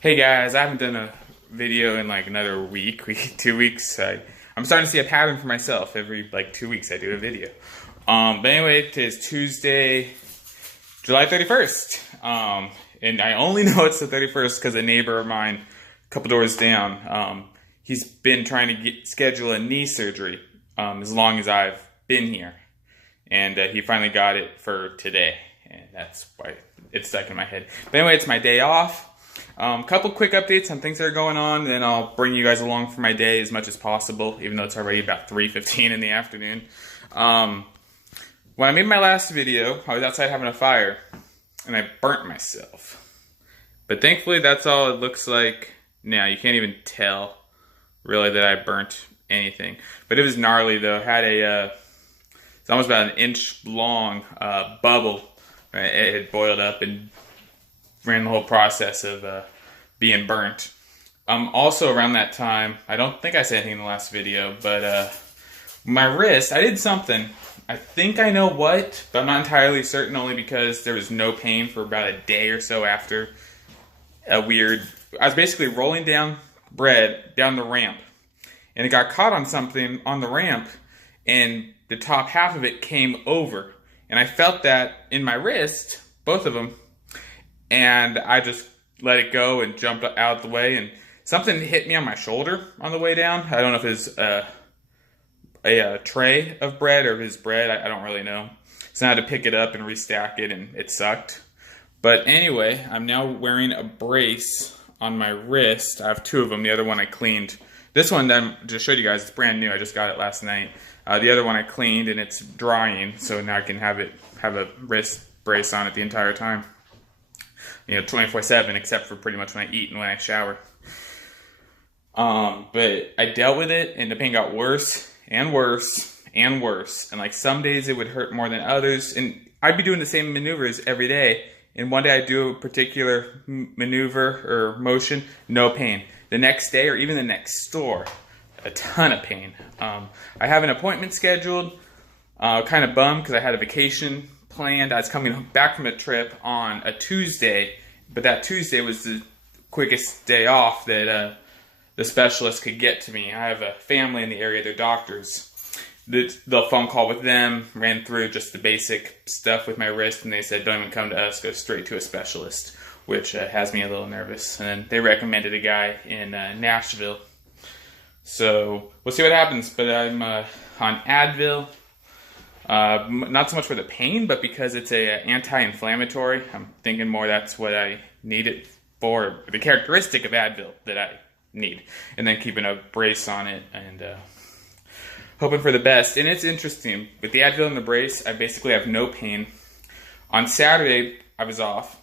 Hey guys, I haven't done a video in like another week, 2 weeks. I'm starting to see a pattern for myself. Every like 2 weeks I do a video. But anyway, today's Tuesday, July 31st. And I only know it's the 31st because a neighbor of mine, a couple doors down, he's been trying to schedule a knee surgery as long as I've been here. And he finally got it for today. And that's why it's stuck in my head. But anyway, it's my day off. Couple quick updates on things that are going on, then I'll bring you guys along for my day as much as possible, even though it's already about 3:15 in the afternoon. When I made my last video, I was outside having a fire, and I burnt myself. But thankfully, that's all it looks like now. You can't even tell, really, that I burnt anything. But it was gnarly, though. It had it's almost about an inch long bubble. It had boiled up and ran the whole process of being burnt. Also around that time, I don't think I said anything in the last video, but my wrist, I did something. I think I know what, but I'm not entirely certain, only because there was no pain for about a day or so after I was basically rolling down bread down the ramp, and it got caught on something on the ramp, and the top half of it came over, and I felt that in my wrist, both of them, and I just let it go and jumped out of the way, and something hit me on my shoulder on the way down. I don't know if it's a tray of bread or his bread. I don't really know. So I had to pick it up and restack it, and it sucked. But anyway, I'm now wearing a brace on my wrist. I have two of them. The other one I cleaned. This one that I just showed you guys, it's brand new. I just got it last night. The other one I cleaned, and it's drying, so now I can have a wrist brace on it the entire time. 24/7, except for pretty much when I eat and when I shower. But I dealt with it, and the pain got worse and worse and worse. And like some days it would hurt more than others, and I'd be doing the same maneuvers every day. And one day I'd do a particular maneuver or motion, no pain. The next day or even the next store, a ton of pain. I have an appointment scheduled. Kind of bummed because I had a vacation planned. I was coming back from a trip on a Tuesday, but that Tuesday was the quickest day off that the specialist could get to me. I have a family in the area, they're doctors. The phone call with them ran through just the basic stuff with my wrist, and they said, don't even come to us, go straight to a specialist, which has me a little nervous. And they recommended a guy in Nashville. So we'll see what happens, but I'm on Advil. Not so much for the pain, but because it's a anti-inflammatory. I'm thinking more that's what I need it for, the characteristic of Advil that I need. And then keeping a brace on it and hoping for the best. And it's interesting, with the Advil and the brace, I basically have no pain. On Saturday, I was off,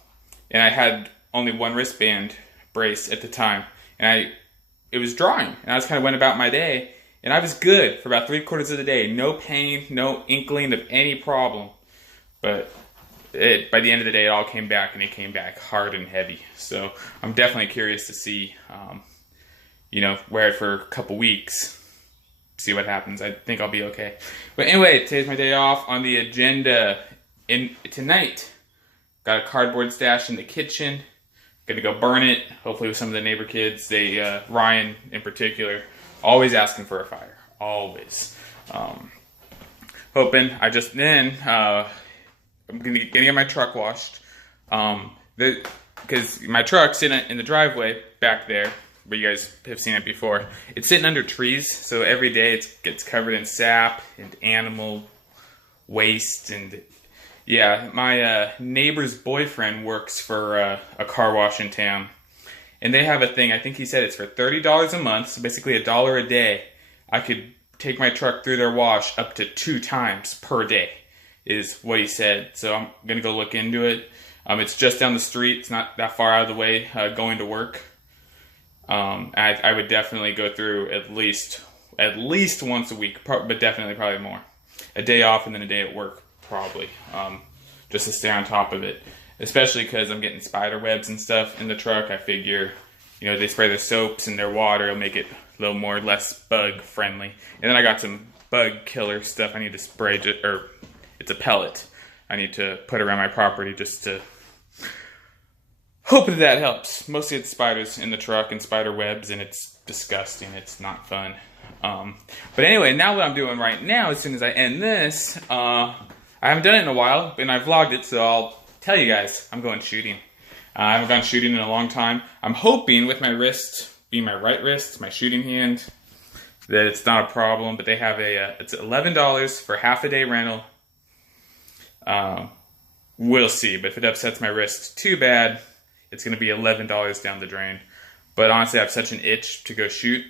and I had only one wristband brace at the time. And it was drawing, and I just kind of went about my day. And I was good for about 3/4 of the day. No pain, no inkling of any problem. But by the end of the day, it all came back, and it came back hard and heavy. So I'm definitely curious to see, wear it for a couple weeks, see what happens. I think I'll be okay. But anyway, today's my day off. On the agenda, tonight, got a cardboard stash in the kitchen. Gonna go burn it, hopefully with some of the neighbor kids. Ryan in particular, always asking for a fire. Always. Hoping. I'm gonna get my truck washed. Because my truck's in the driveway back there, but you guys have seen it before. It's sitting under trees, so every day it gets covered in sap and animal waste. And yeah, my neighbor's boyfriend works for a car wash in town. And they have a thing, I think he said it's for $30 a month, so basically $1 a day. I could take my truck through their wash up to 2 times per day, is what he said. So I'm going to go look into it. It's just down the street. It's not that far out of the way going to work. I would definitely go through at least once a week, but definitely probably more. A day off and then a day at work, probably, just to stay on top of it. Especially because I'm getting spider webs and stuff in the truck. I figure, they spray their soaps and their water. It'll make it a little more less bug friendly. And then I got some bug killer stuff I need to spray, it's a pellet I need to put around my property just to Hope that helps. Mostly it's spiders in the truck and spider webs, and it's disgusting. It's not fun. But anyway, now what I'm doing right now, as soon as I end this, I haven't done it in a while, and I vlogged it, so I'll tell you guys, I'm going shooting. I haven't gone shooting in a long time. I'm hoping with my wrist, being my right wrist, my shooting hand, that it's not a problem, but they have it's $11 for half a day rental. We'll see, but if it upsets my wrist too bad, it's going to be $11 down the drain. But honestly, I have such an itch to go shoot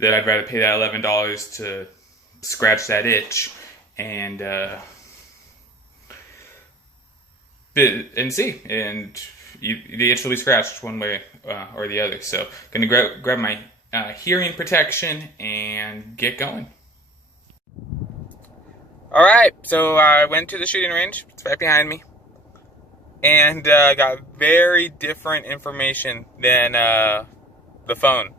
that I'd rather pay that $11 to scratch that itch and see. And the itch will be scratched one way or the other. So I'm going to grab my hearing protection and get going. All right, so I went to the shooting range. It's right behind me. And got very different information than the phone.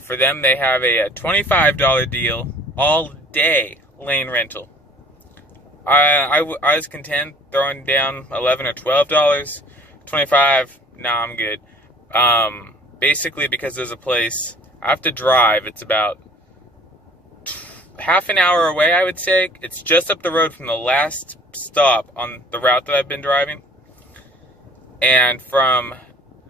For them, they have a $25 deal, all day lane rental. I was content throwing down $11 or $12. $25, nah, I'm good. Basically, because there's a place I have to drive. It's about half an hour away, I would say. It's just up the road from the last stop on the route that I've been driving. And from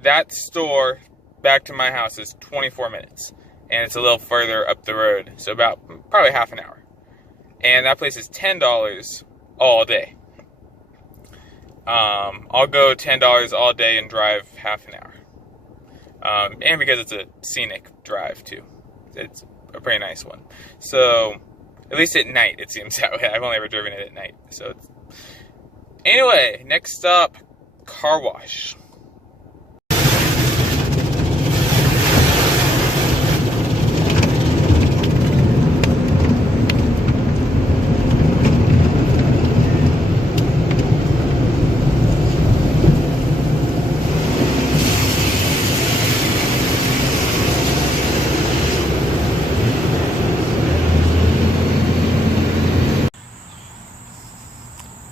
that store back to my house is 24 minutes. And it's a little further up the road. So about probably half an hour. And that place is $10 all day. I'll go $10 all day and drive half an hour. And because it's a scenic drive too. It's a pretty nice one. So, at least at night it seems that way. I've only ever driven it at night. So, anyway, next stop, car wash.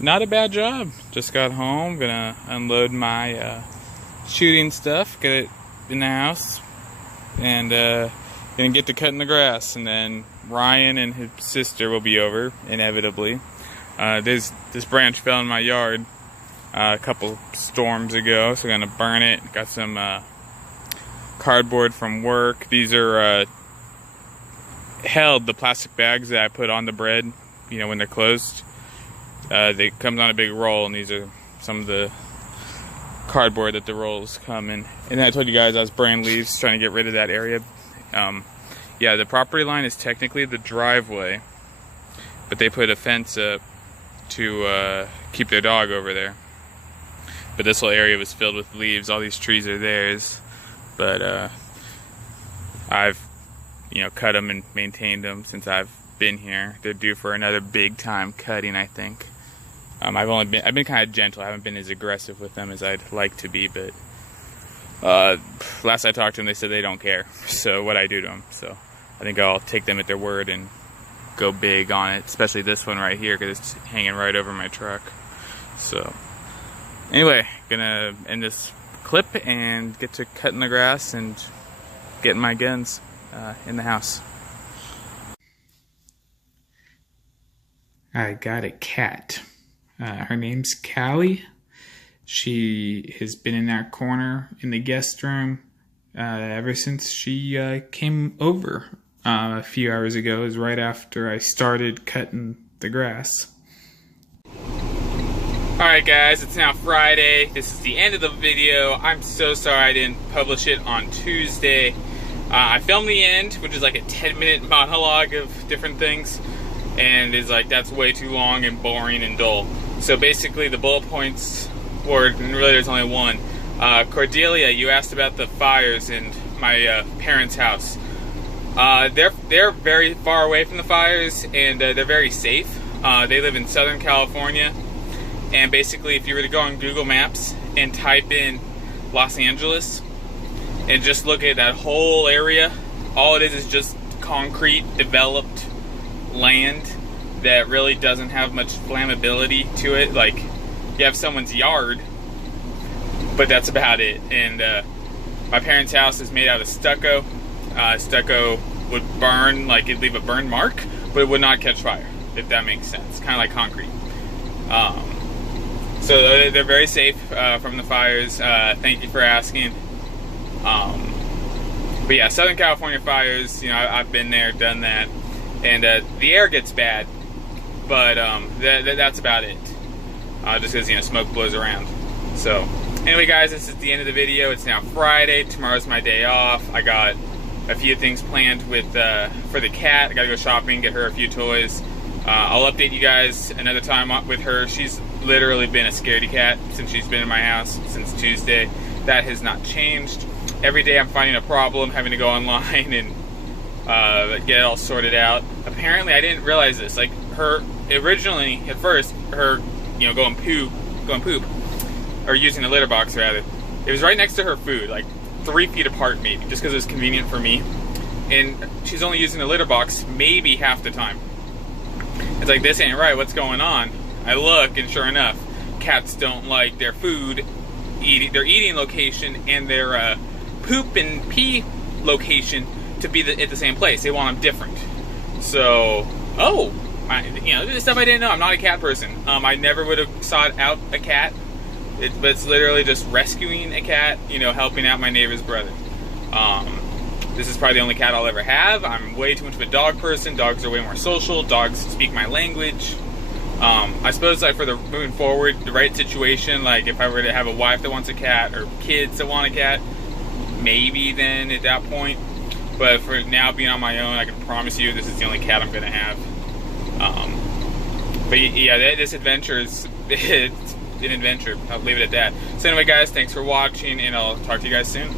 Not a bad job. Just got home, gonna unload my shooting stuff, get it in the house, and gonna get to cutting the grass. And then Ryan and his sister will be over, inevitably. This branch fell in my yard a couple storms ago, so I'm gonna burn it. Got some cardboard from work. These are the plastic bags that I put on the bread, you know, when they're closed. They come on a big roll, and these are some of the cardboard that the rolls come in. And then I told you guys I was burning leaves, trying to get rid of that area. Yeah, the property line is technically the driveway, but they put a fence up to keep their dog over there. But this whole area was filled with leaves. All these trees are theirs, but I've, you know, cut them and maintained them since I've been here. They're due for another big time cutting, I think. I've been kind of gentle. I haven't been as aggressive with them as I'd like to be, but last I talked to them, they said they don't care. So what I do to them. So I think I'll take them at their word and go big on it, especially this one right here because it's hanging right over my truck. So anyway, gonna end this clip and get to cutting the grass and getting my guns in the house. I got a cat. Her name's Callie. She has been in that corner in the guest room ever since she came over a few hours ago. It was right after I started cutting the grass. Alright guys, it's now Friday. This is the end of the video. I'm so sorry I didn't publish it on Tuesday. I filmed the end, which is like a 10-minute monologue of different things. And it's like, that's way too long and boring and dull. So basically the bullet points were, and really there's only one. Cordelia, you asked about the fires in my parents' house. They're very far away from the fires, and they're very safe. They live in Southern California. And basically if you were to go on Google Maps and type in Los Angeles and just look at that whole area, all it is just concrete developed land that really doesn't have much flammability to it. Like, you have someone's yard but that's about it. And my parents' house is made out of stucco. Stucco would burn, like it'd leave a burn mark, but it would not catch fire, if that makes sense. Kind of like concrete. So they're very safe from the fires. Thank you for asking. But yeah, Southern California fires, you know, I've been there, done that. And the air gets bad, but that's about it. Just because, you know, smoke blows around. So anyway, guys, this is the end of the video. It's now Friday. Tomorrow's my day off. I got a few things planned with for the cat. I gotta go shopping, get her a few toys. I'll update you guys another time with her. She's literally been a scaredy cat since she's been in my house since Tuesday. That has not changed. Every day I'm finding a problem, having to go online and get it all sorted out. Apparently, I didn't realize this. Like, her originally, at first, her, you know, going poop, or using the litter box rather, it was right next to her food, like 3 feet apart maybe, just because it was convenient for me. And she's only using the litter box maybe half the time. It's like, this ain't right, what's going on? I look, and sure enough, cats don't like their food, their eating location, and their poop and pee location to be at the same place. They want them different. So, you know, this stuff I didn't know. I'm not a cat person. I never would have sought out a cat. But it's literally just rescuing a cat, you know, helping out my neighbor's brother. This is probably the only cat I'll ever have. I'm way too much of a dog person. Dogs are way more social. Dogs speak my language. I suppose, like, for the moving forward, the right situation, like if I were to have a wife that wants a cat or kids that want a cat, maybe then at that point. But for now, being on my own, I can promise you this is the only cat I'm going to have. But yeah, this adventure is it's an adventure. I'll leave it at that. So anyway, guys, thanks for watching, and I'll talk to you guys soon.